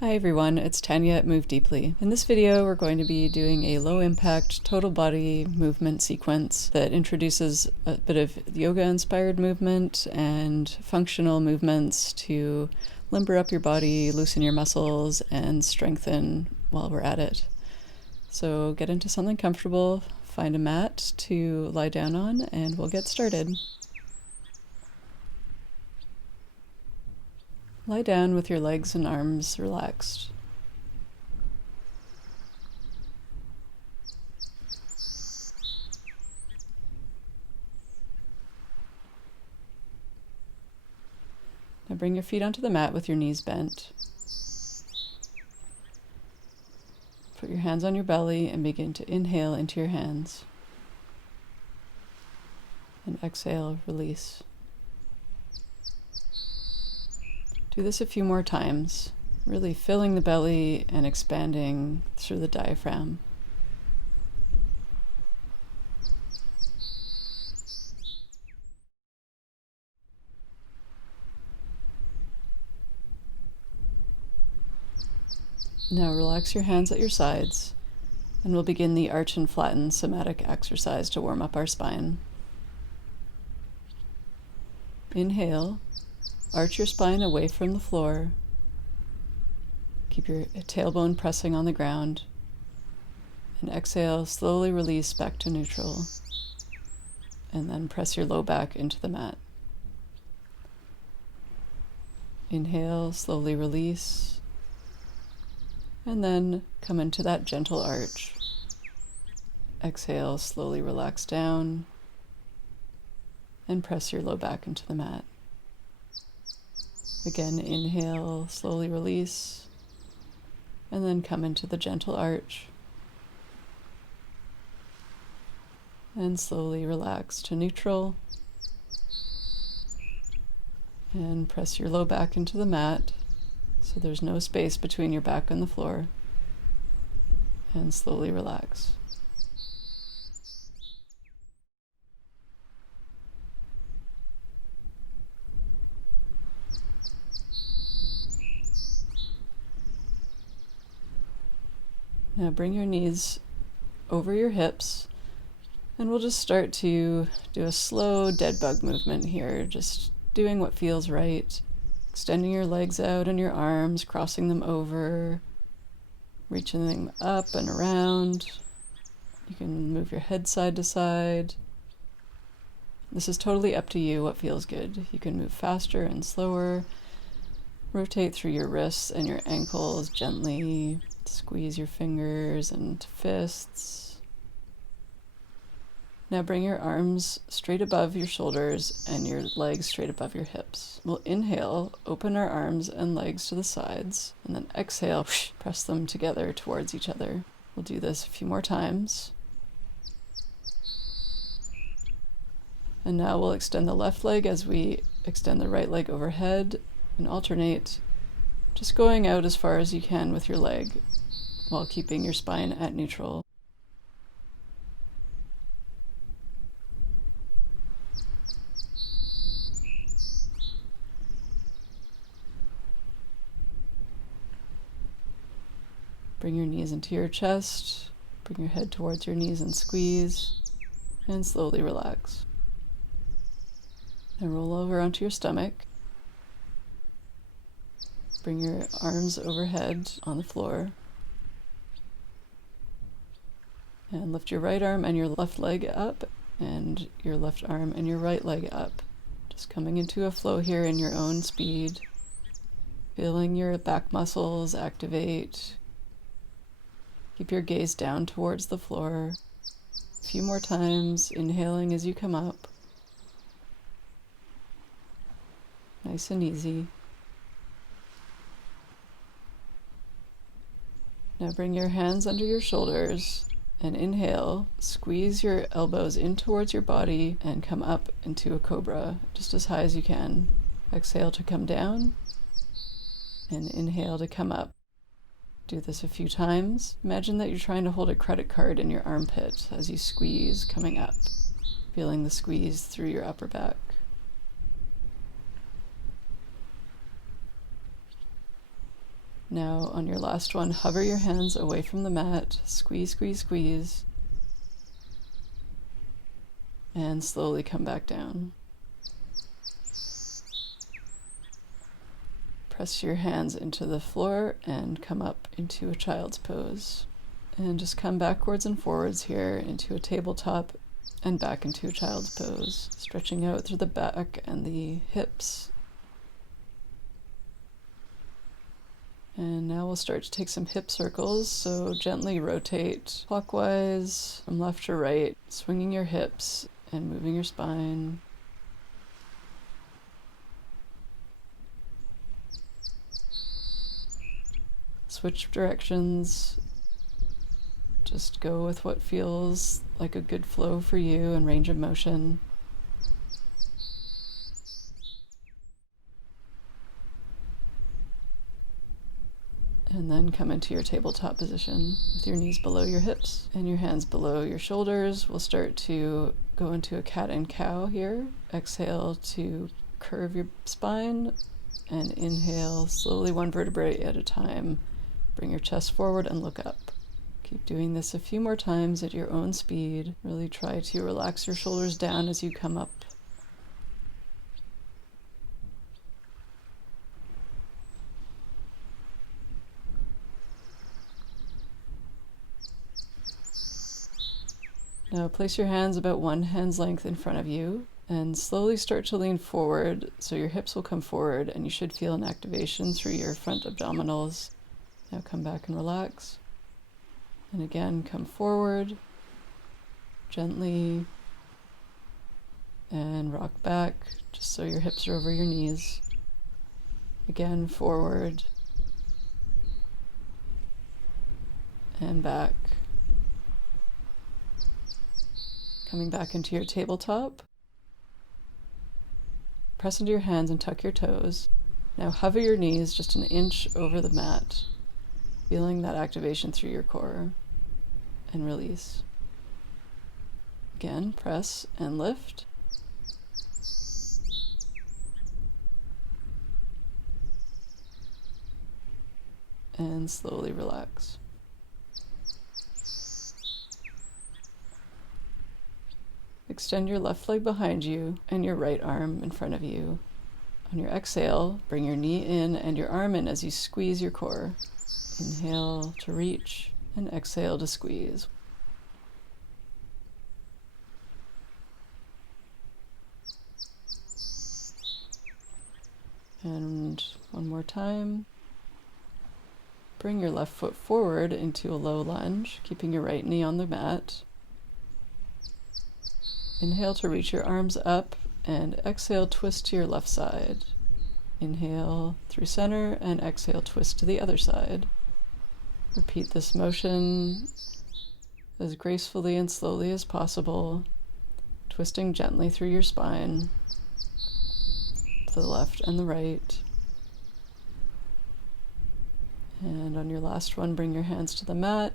Hi everyone, it's Tanya at Move Deeply. In this video, we're going to be doing a low-impact total body movement sequence that introduces a bit of yoga-inspired movement and functional movements to limber up your body, loosen your muscles, and strengthen while we're at it. So get into something comfortable, find a mat to lie down on, and we'll get started. Lie down with your legs and arms relaxed. Now bring your feet onto the mat with your knees bent. Put your hands on your belly and begin to inhale into your hands. And exhale, release. Do this a few more times, really filling the belly and expanding through the diaphragm. Now relax your hands at your sides, and we'll begin the arch and flatten somatic exercise to warm up our spine. Inhale. Arch your spine away from the floor. Keep your tailbone pressing on the ground. And exhale, slowly release back to neutral. And then press your low back into the mat. Inhale, slowly release. And then come into that gentle arch. Exhale, slowly relax down. And press your low back into the mat. Again, inhale, slowly release, and then come into the gentle arch. And slowly relax to neutral. And press your low back into the mat, so there's no space between your back and the floor. And slowly relax. Now bring your knees over your hips, and we'll just start to do a slow dead bug movement here, just doing what feels right. Extending your legs out and your arms, crossing them over, reaching them up and around. You can move your head side to side. This is totally up to you what feels good. You can move faster and slower. Rotate through your wrists and your ankles gently. Squeeze your fingers and fists. Now bring your arms straight above your shoulders and your legs straight above your hips. We'll inhale, open our arms and legs to the sides, and then exhale, press them together towards each other. We'll do this a few more times. And now we'll extend the left leg as we extend the right leg overhead and alternate, just going out as far as you can with your leg while keeping your spine at neutral. Bring your knees into your chest, bring your head towards your knees and squeeze, and slowly relax. And roll over onto your stomach. Bring your arms overhead on the floor. And lift your right arm and your left leg up, and your left arm and your right leg up. Just coming into a flow here in your own speed. Feeling your back muscles activate. Keep your gaze down towards the floor. A few more times, inhaling as you come up. Nice and easy. Now bring your hands under your shoulders and inhale. Squeeze your elbows in towards your body and come up into a cobra, just as high as you can. Exhale to come down and inhale to come up. Do this a few times. Imagine that you're trying to hold a credit card in your armpit as you squeeze coming up, feeling the squeeze through your upper back. Now on your last one, hover your hands away from the mat, squeeze, squeeze, squeeze, and slowly come back down. Press your hands into the floor and come up into a child's pose. And just come backwards and forwards here into a tabletop and back into a child's pose, stretching out through the back and the hips. And now we'll start to take some hip circles, so gently rotate clockwise from left to right, swinging your hips and moving your spine. Switch directions. Just go with what feels like a good flow for you and range of motion. And then come into your tabletop position with your knees below your hips and your hands below your shoulders. We'll start to go into a cat and cow here. Exhale to curve your spine and inhale slowly, one vertebrae at a time. Bring your chest forward and look up. Keep doing this a few more times at your own speed. Really try to relax your shoulders down as you come up. Now place your hands about one hand's length in front of you and slowly start to lean forward so your hips will come forward and you should feel an activation through your front abdominals. Now come back and relax. And again, come forward gently and rock back just so your hips are over your knees. Again, forward and back. Coming back into your tabletop. Press into your hands and tuck your toes. Now hover your knees just an inch over the mat, feeling that activation through your core, and release. Again, press and lift. And slowly relax. Extend your left leg behind you and your right arm in front of you. On your exhale, bring your knee in and your arm in as you squeeze your core. Inhale to reach and exhale to squeeze. And one more time. Bring your left foot forward into a low lunge, keeping your right knee on the mat. Inhale to reach your arms up and exhale, twist to your left side. Inhale through center and exhale, twist to the other side. Repeat this motion as gracefully and slowly as possible, twisting gently through your spine to the left and the right. And on your last one, bring your hands to the mat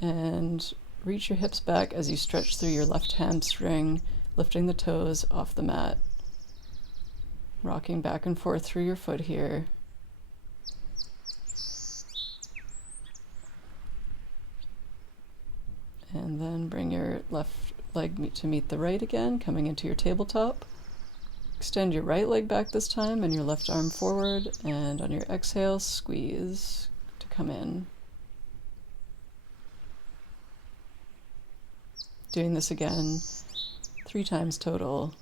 and reach your hips back as you stretch through your left hamstring, lifting the toes off the mat. Rocking back and forth through your foot here. And then bring your left leg to meet the right again, coming into your tabletop. Extend your right leg back this time and your left arm forward, and on your exhale, squeeze to come in. Doing this again 3 times total,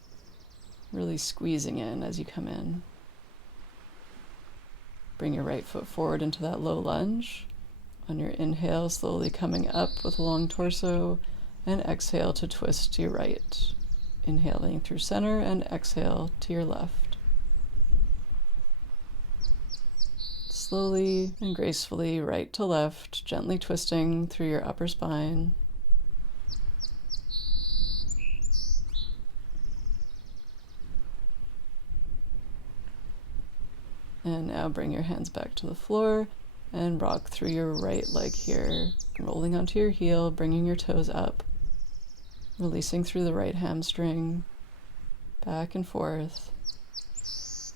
really squeezing in as you come in. Bring your right foot forward into that low lunge. On your inhale, slowly coming up with a long torso, and exhale to twist to your right. Inhaling through center and exhale to your left. Slowly and gracefully, right to left, gently twisting through your upper spine. And now bring your hands back to the floor and rock through your right leg here, rolling onto your heel, bringing your toes up, releasing through the right hamstring, back and forth.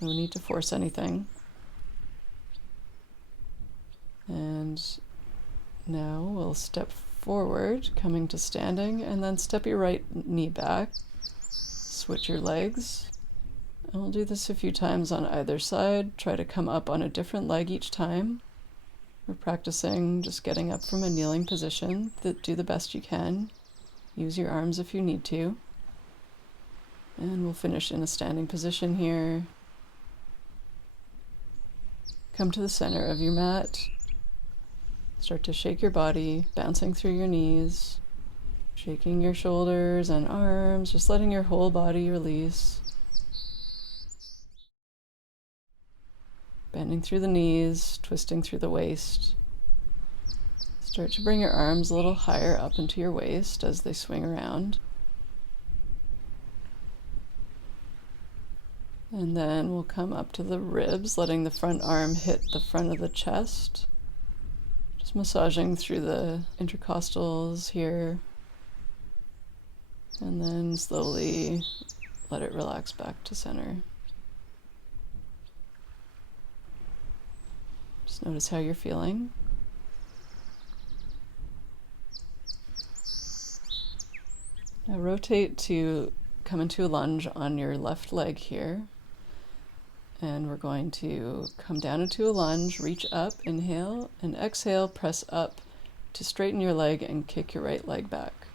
No need to force anything. And now we'll step forward, coming to standing, and then step your right knee back. Switch your legs. And we'll do this a few times on either side. Try to come up on a different leg each time. We're practicing just getting up from a kneeling position. Do the best you can. Use your arms if you need to. And we'll finish in a standing position here. Come to the center of your mat. Start to shake your body, bouncing through your knees, shaking your shoulders and arms, just letting your whole body release. Bending through the knees, twisting through the waist. Start to bring your arms a little higher up into your waist as they swing around. And then we'll come up to the ribs, letting the front arm hit the front of the chest. Just massaging through the intercostals here. And then slowly let it relax back to center. Just notice how you're feeling. Now rotate to come into a lunge on your left leg here. And we're going to come down into a lunge, reach up, inhale, and exhale, press up to straighten your leg and kick your right leg back.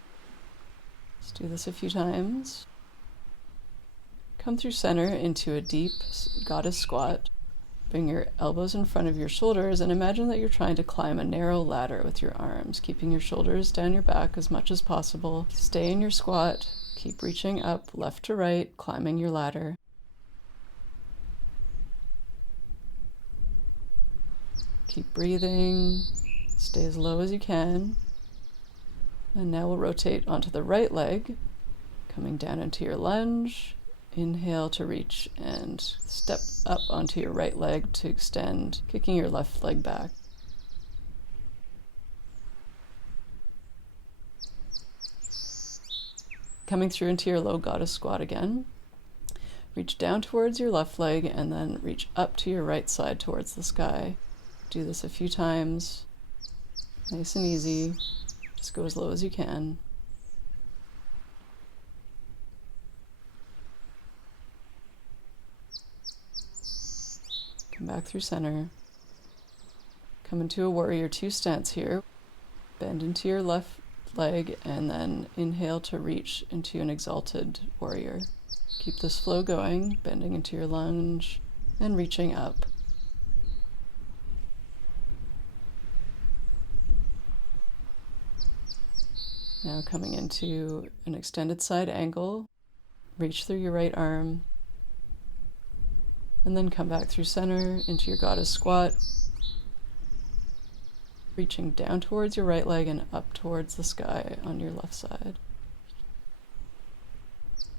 Let's do this a few times. Come through center into a deep goddess squat. Bring your elbows in front of your shoulders and imagine that you're trying to climb a narrow ladder with your arms, keeping your shoulders down your back as much as possible. Stay in your squat, keep reaching up left to right, climbing your ladder. Keep breathing, stay as low as you can. And now we'll rotate onto the right leg, coming down into your lunge. Inhale to reach and step up onto your right leg to extend, kicking your left leg back. Coming through into your low goddess squat again. Reach down towards your left leg and then reach up to your right side towards the sky. Do this a few times. Nice and easy. Just go as low as you can. Come back through center. Come into a warrior two stance here. Bend into your left leg and then inhale to reach into an exalted warrior. Keep this flow going, bending into your lunge and reaching up. Now coming into an extended side angle, reach through your right arm, and then come back through center into your goddess squat, reaching down towards your right leg and up towards the sky on your left side.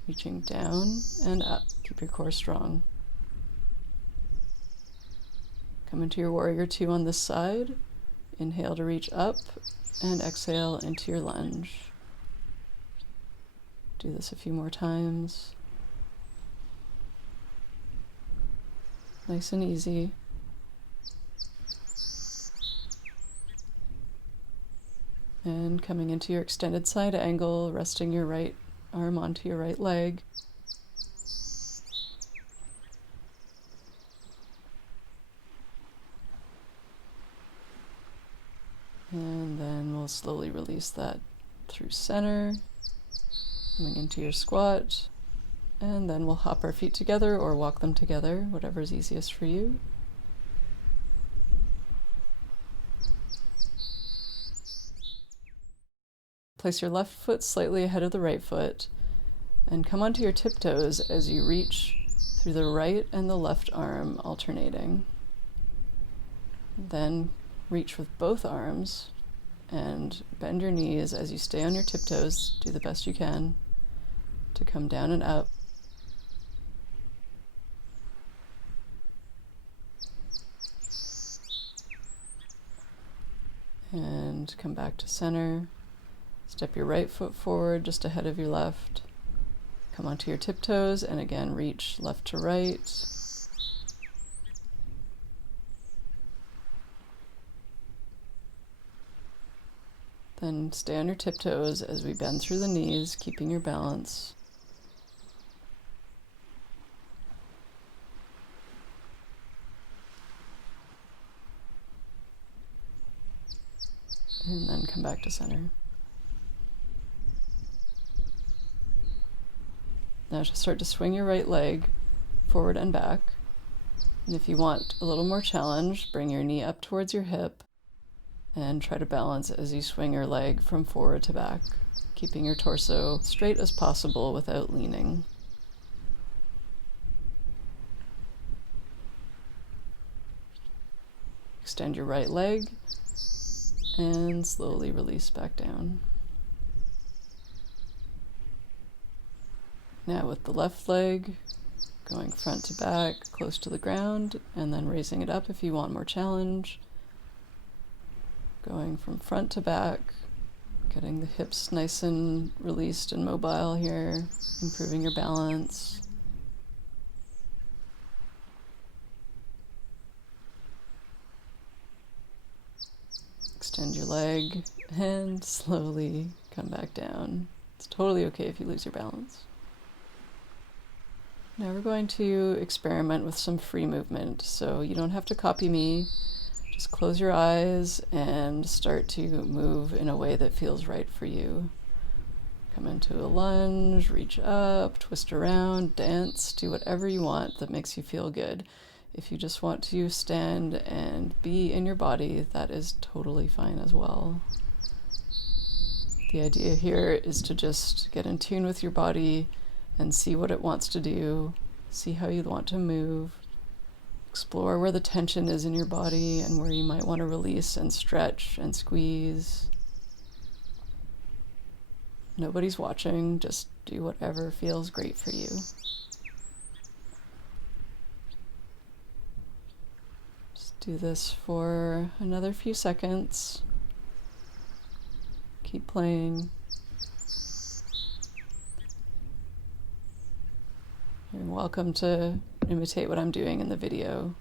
Reaching down and up. Keep your core strong. Come into your warrior two on this side. Inhale to reach up and exhale into your lunge. Do this a few more times. Nice and easy. And coming into your extended side angle, resting your right arm onto your right leg. And then we'll slowly release that through center, coming into your squat, and then we'll hop our feet together or walk them together, whatever's easiest for you. Place your left foot slightly ahead of the right foot, and come onto your tiptoes as you reach through the right and the left arm alternating. Then reach with both arms and bend your knees as you stay on your tiptoes. Do the best you can to come down and up. And come back to center. Step your right foot forward just ahead of your left. Come onto your tiptoes and again reach left to right. Then stay on your tiptoes as we bend through the knees, keeping your balance. And then come back to center. Now just start to swing your right leg forward and back. And if you want a little more challenge, bring your knee up towards your hip and try to balance as you swing your leg from forward to back, keeping your torso straight as possible without leaning. Extend your right leg and slowly release back down. Now with the left leg, going front to back, close to the ground, and then raising it up if you want more challenge. Going from front to back, getting the hips nice and released and mobile here, improving your balance. Extend your leg and slowly come back down. It's totally okay if you lose your balance. Now we're going to experiment with some free movement, so you don't have to copy me. Just close your eyes and start to move in a way that feels right for you. Come into a lunge, reach up, twist around, dance, do whatever you want that makes you feel good. If you just want to stand and be in your body, that is totally fine as well. The idea here is to just get in tune with your body and see what it wants to do, see how you want to move, explore where the tension is in your body and where you might want to release and stretch and squeeze. Nobody's watching, just do whatever feels great for you. Just do this for another few seconds. Keep playing. You're welcome to imitate what I'm doing in the video.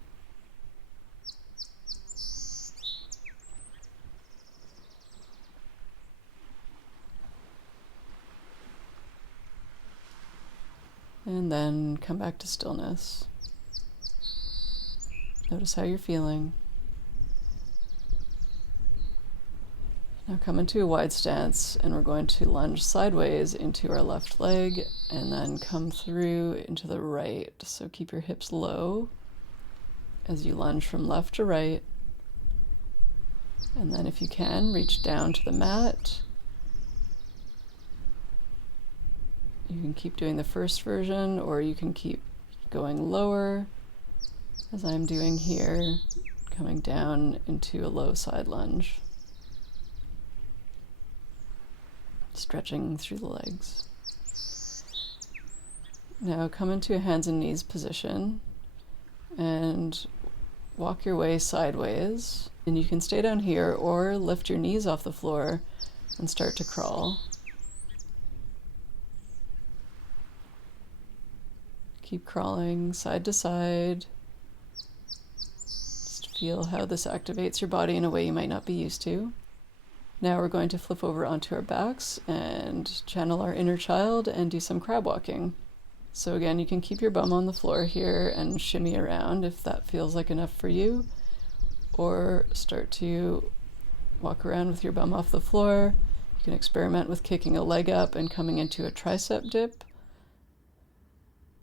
And then come back to stillness. Notice how you're feeling. Now come into a wide stance, and we're going to lunge sideways into our left leg and then come through into the right. So keep your hips low as you lunge from left to right. And then if you can, reach down to the mat. You can keep doing the first version, or you can keep going lower, as I'm doing here, coming down into a low side lunge. Stretching through the legs. Now come into a hands and knees position and walk your way sideways. And you can stay down here or lift your knees off the floor and start to crawl. Keep crawling side to side. Just feel how this activates your body in a way you might not be used to. Now we're going to flip over onto our backs and channel our inner child and do some crab walking. So again, you can keep your bum on the floor here and shimmy around if that feels like enough for you, or start to walk around with your bum off the floor. You can experiment with kicking a leg up and coming into a tricep dip,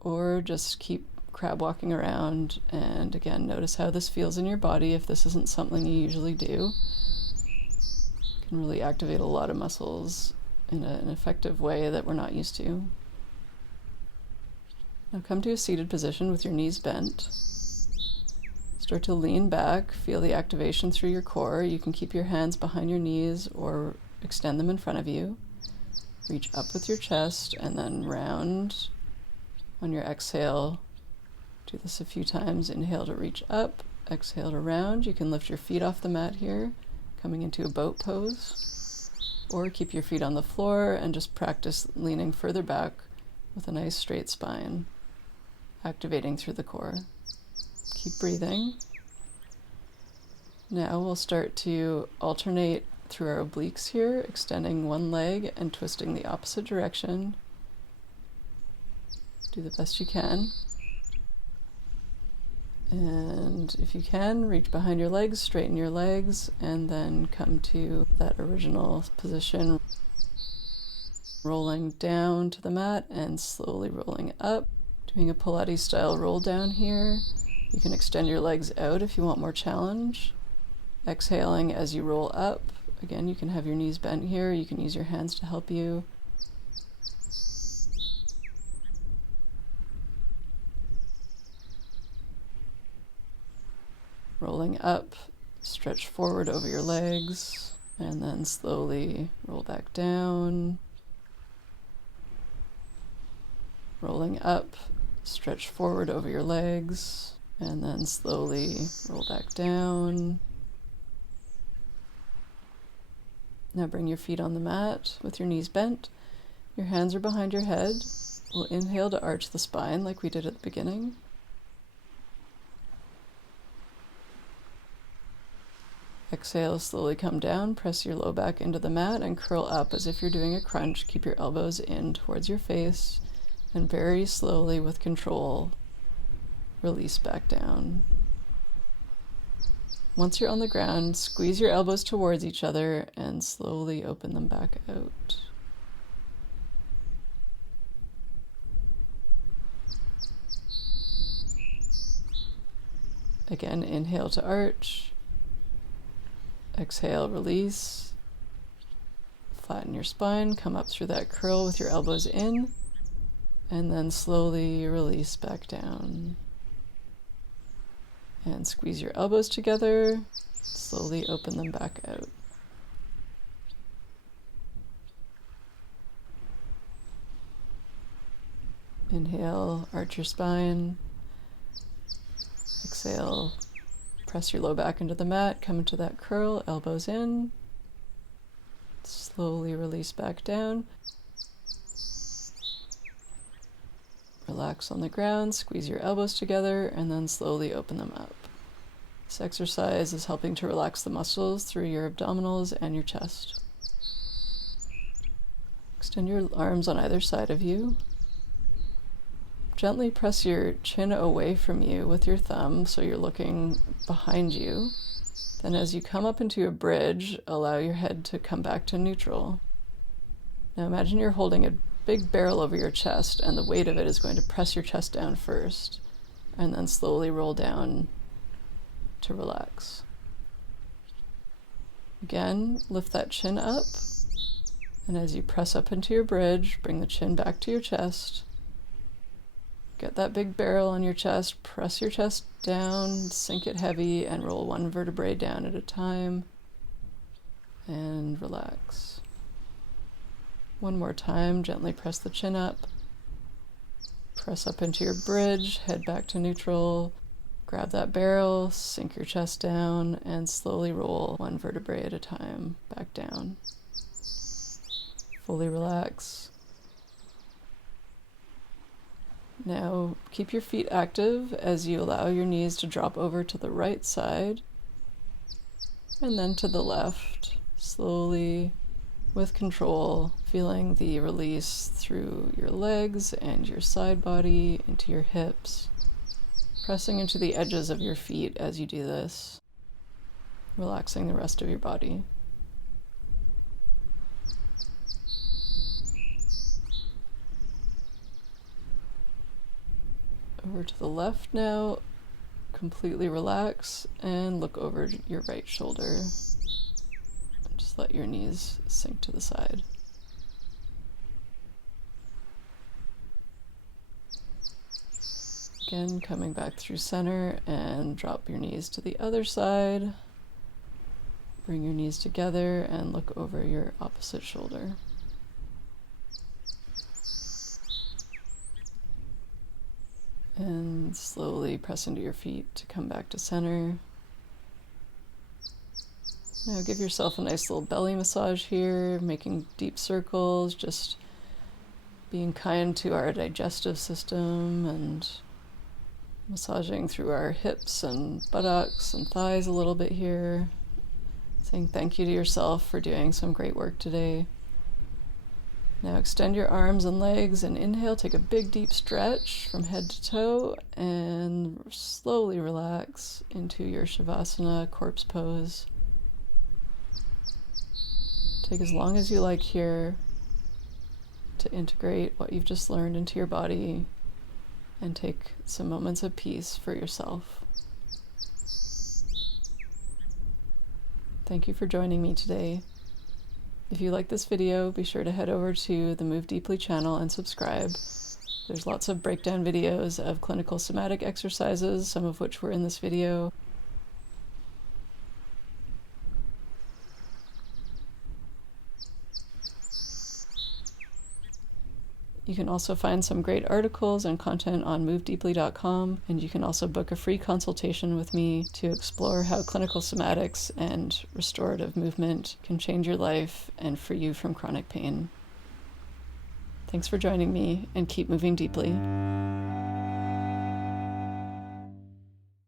or just keep crab walking around. And again, notice how this feels in your body if this isn't something you usually do. Can really activate a lot of muscles in an effective way that we're not used to. Now come to a seated position with your knees bent. Start to lean back, feel the activation through your core. You can keep your hands behind your knees or extend them in front of you. Reach up with your chest and then round on your exhale. Do this a few times. Inhale to reach up, exhale to round. You can lift your feet off the mat here, coming into a boat pose, or keep your feet on the floor and just practice leaning further back with a nice straight spine, activating through the core. Keep breathing. Now we'll start to alternate through our obliques here, extending one leg and twisting the opposite direction. Do the best you can. And if you can, reach behind your legs, straighten your legs, and then come to that original position, rolling down to the mat and slowly rolling up. Doing a Pilates style roll down here. You can extend your legs out if you want more challenge. Exhaling as you roll up. Again, you can have your knees bent here. You can use your hands to help you. Rolling up, stretch forward over your legs, and then slowly roll back down. Rolling up, stretch forward over your legs, and then slowly roll back down. Now bring your feet on the mat with your knees bent. Your hands are behind your head. We'll inhale to arch the spine like we did at the beginning. Exhale, slowly come down, press your low back into the mat and curl up as if you're doing a crunch. Keep your elbows in towards your face and very slowly with control, release back down. Once you're on the ground, squeeze your elbows towards each other and slowly open them back out. Again, inhale to arch. Exhale, release. Flatten your spine, come up through that curl with your elbows in, and then slowly release back down. And squeeze your elbows together, slowly open them back out. Inhale, arch your spine. Exhale, press your low back into the mat, come into that curl, elbows in. Slowly release back down. Relax on the ground, squeeze your elbows together, and then slowly open them up. This exercise is helping to relax the muscles through your abdominals and your chest. Extend your arms on either side of you. Gently press your chin away from you with your thumb so you're looking behind you. Then as you come up into a bridge, allow your head to come back to neutral. Now imagine you're holding a big barrel over your chest and the weight of it is going to press your chest down first and then slowly roll down to relax. Again, lift that chin up, and as you press up into your bridge, bring the chin back to your chest. Get that big barrel on your chest, press your chest down, sink it heavy, and roll one vertebrae down at a time, and relax. One more time, gently press the chin up, press up into your bridge, head back to neutral, grab that barrel, sink your chest down, and slowly roll one vertebrae at a time back down. Fully relax. Now keep your feet active as you allow your knees to drop over to the right side and then to the left, slowly with control, feeling the release through your legs and your side body into your hips, pressing into the edges of your feet as you do this, relaxing the rest of your body. Over to the left now, completely relax and look over your right shoulder. Just let your knees sink to the side. Again, coming back through center and drop your knees to the other side. Bring your knees together and look over your opposite shoulder. And slowly press into your feet to come back to center. Now give yourself a nice little belly massage here, making deep circles, just being kind to our digestive system and massaging through our hips and buttocks and thighs a little bit here. saying thank you to yourself for doing some great work today. Now extend your arms and legs and inhale, take a big deep stretch from head to toe and slowly relax into your Shavasana corpse pose. Take as long as you like here to integrate what you've just learned into your body and take some moments of peace for yourself. Thank you for joining me today. If you like this video, be sure to head over to the Move Deeply channel and subscribe. There's lots of breakdown videos of clinical somatic exercises, some of which were in this video. You can also find some great articles and content on movedeeply.com, and you can also book a free consultation with me to explore how clinical somatics and restorative movement can change your life and free you from chronic pain. Thanks for joining me, and keep moving deeply.